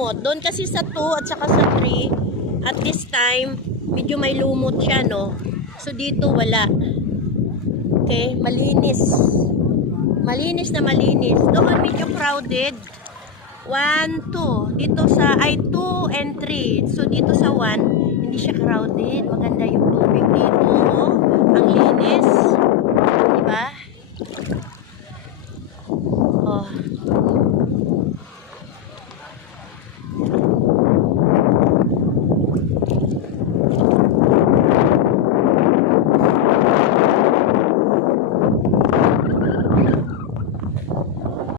lumot. Doon kasi sa 2 at saka sa 3, at this time, medyo may lumot siya, no? So, dito wala. Okay? Malinis. Malinis na malinis. Doon medyo crowded. 1, 2. Dito sa, 2 and 3. So, dito sa 1, hindi siya crowded. Maganda yung tubig dito. Oh. Ang linis. Diba? Oh.